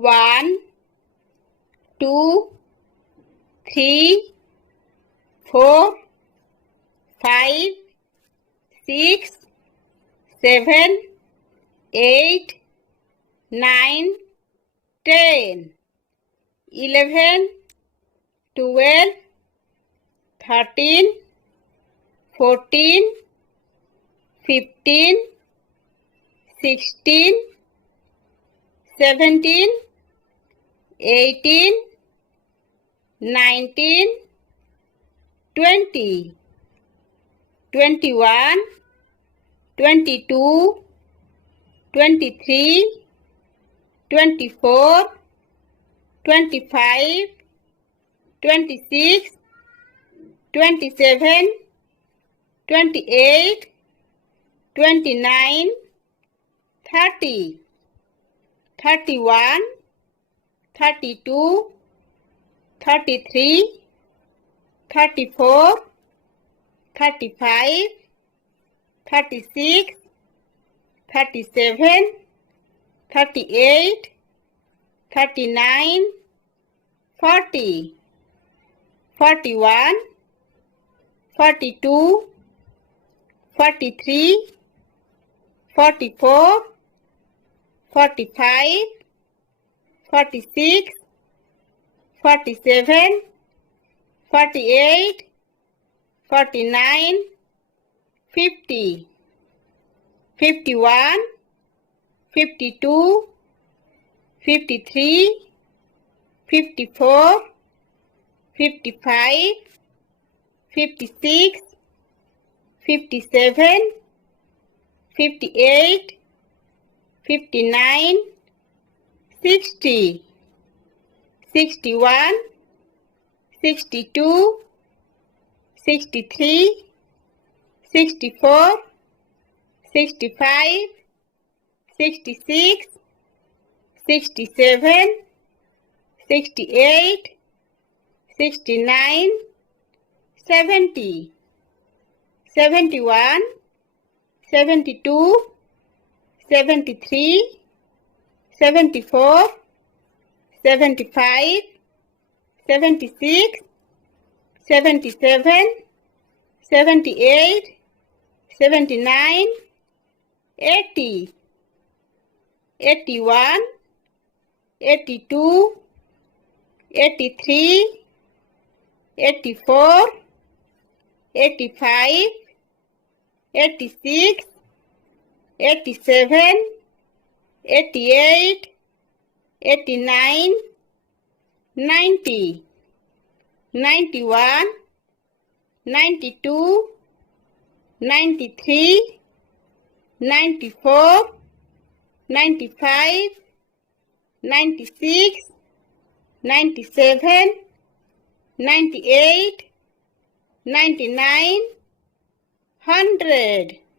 1 2 3 4 5 6 7 8 9 10 11 12 13 14 15 16 17 18 19 20 21 22 23 24 25 26 27 28 29 30 31 32 33 34 35 36 37 38 39 40 41 42 43 44 45 46 47 48 49 50 51 52 53 54 55 56 57 58 59 60 61 62 63 64 65 66 67 68 69 70 71 72 73 74 75 76 77 78 79 80 81 82 83 84 85 86 87 88 89 90 91 92 93 94 95 96 97 98 99 100